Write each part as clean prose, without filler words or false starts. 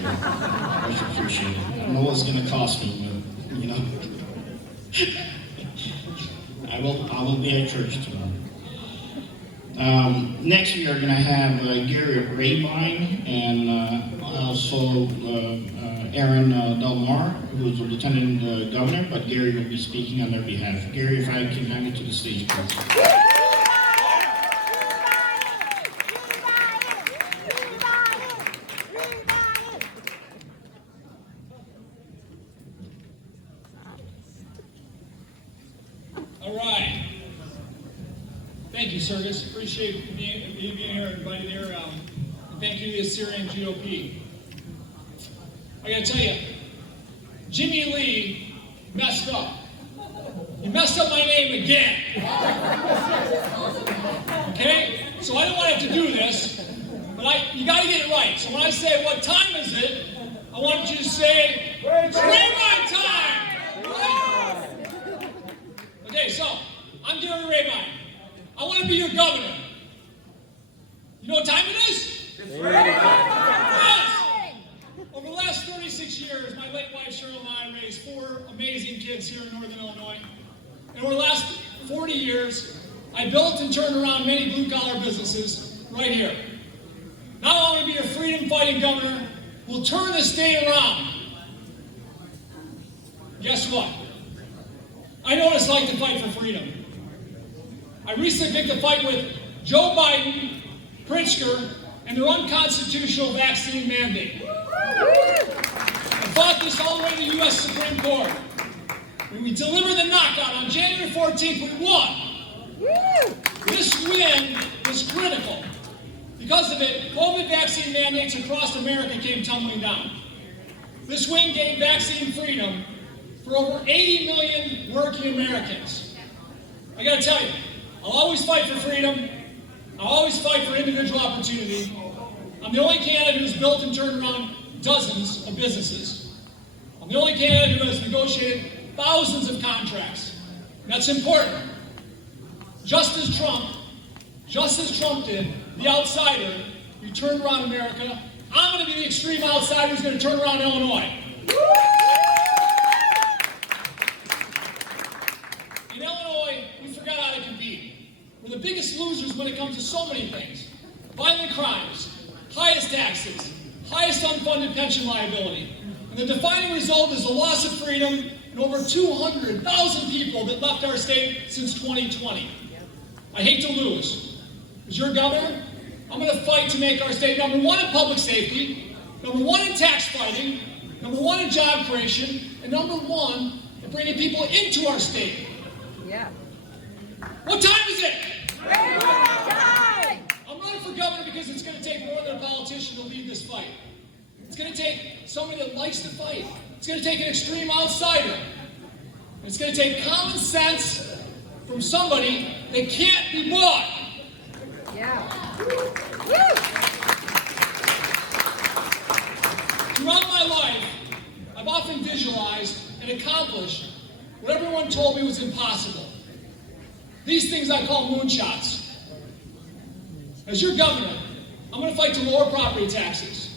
Much appreciated. I don't know what it's going to cost me, but, you know. I will be at church tomorrow. Next we are going to have Gary Rabine and also Aaron Delmar, who is the Lieutenant Governor, but Gary will be speaking on their behalf. Gary, if I can have you to the stage, please. All right. Thank you, Skokies. Appreciate you being here, everybody there. And thank you to the Assyrian GOP. I gotta tell you, Jimmy Lee messed up. You messed up my name again. Okay? So I don't want to have to do this, but you gotta get it right. So when I say, what time is it? I want you to say, it's Rabine time! Right? Okay, so I'm Gary Rabine. I want to be your governor. You know what time it is? It's yes! Over the last 36 years, my late wife Cheryl and I raised 4 amazing kids here in Northern Illinois. And over the last 40 years, I built and turned around many blue-collar businesses right here. Now I want to be your freedom-fighting governor who will turn this state around. Guess what? I know what it's like to fight for freedom. I recently picked a fight with Joe Biden, Pritzker, and their unconstitutional vaccine mandate. I fought this all the way to the U.S. Supreme Court. When we delivered the knockout on January 14th, we won. This win was critical. Because of it, COVID vaccine mandates across America came tumbling down. This win gave vaccine freedom for over 80 million working Americans. I gotta tell you, I'll always fight for freedom. I'll always fight for individual opportunity. I'm the only candidate who's built and turned around dozens of businesses. I'm the only candidate who has negotiated thousands of contracts. That's important. Just as Trump did, the outsider, who turned around America, I'm going to be the extreme outsider who's going to turn around Illinois. In Illinois, we forgot how to compete. We're the biggest losers when it comes to so many things. Violent crimes, highest taxes, highest unfunded pension liability. And the defining result is the loss of freedom and over 200,000 people that left our state since 2020. I hate to lose. As your governor, I'm going to fight to make our state number 1 in public safety, number 1 in tax fighting, number 1 in job creation, and number 1 in bringing people into our state. Yeah. What time is it? Time! I'm running for governor because it's going to take more than a politician to lead this fight. It's going to take somebody that likes to fight. It's going to take an extreme outsider. It's going to take common sense from somebody that can't be bought. Yeah. Throughout my life, I've often visualized and accomplished what everyone told me was impossible. These things I call moonshots. As your governor, I'm going to fight to lower property taxes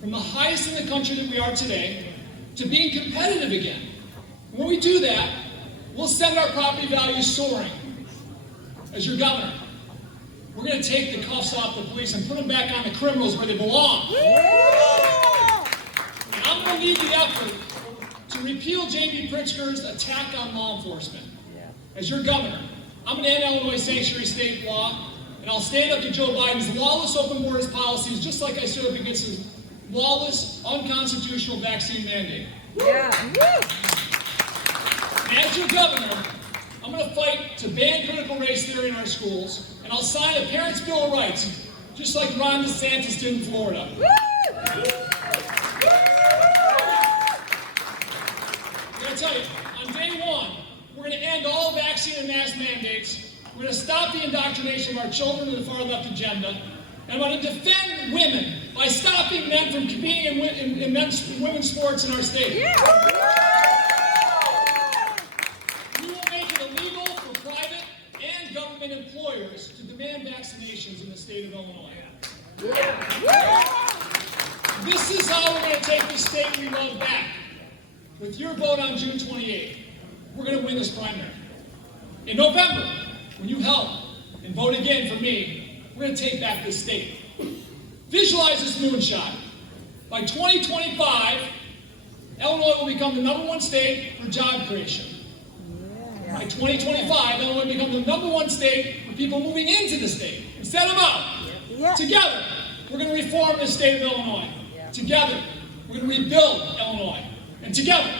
from the highest in the country that we are today to being competitive again. When we do that, we'll send our property values soaring. As your governor, we're going to take the cuffs off the police and put them back on the criminals where they belong. And I'm going to lead the effort to repeal J.B. Pritzker's attack on law enforcement. As your governor, I'm going to end Illinois sanctuary state law, and I'll stand up to Joe Biden's lawless open borders policies, just like I stood up against his lawless, unconstitutional vaccine mandate. Yeah. And as your governor, I'm going to fight to ban critical race theory in our schools, and I'll sign a Parents' Bill of Rights, just like Ron DeSantis did in Florida. I gotta tell you, on day 1, we're going to end all vaccine and mask mandates. We're going to stop the indoctrination of our children to the far left agenda. And I'm going to defend women by stopping men from competing in women's sports in our state. Yeah. We will make it illegal for private and government employers to demand vaccinations in the state of Illinois. Yeah. This is how we're going to take the state we love back. With your vote on June 28th, we're going to win this primary. In November, when you help and vote again for me, we're going to take back this state. Visualize this moonshot. By 2025, Illinois will become the #1 state for job creation. By 2025, Illinois will become the #1 state for people moving into the state instead of out. Together, we're going to reform the state of Illinois. Together, we're going to rebuild Illinois. And together,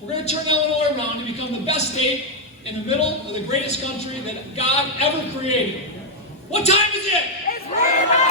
we're going to turn Illinois around to become the best state in the middle of the greatest country that God ever created. What time is it? It's freedom!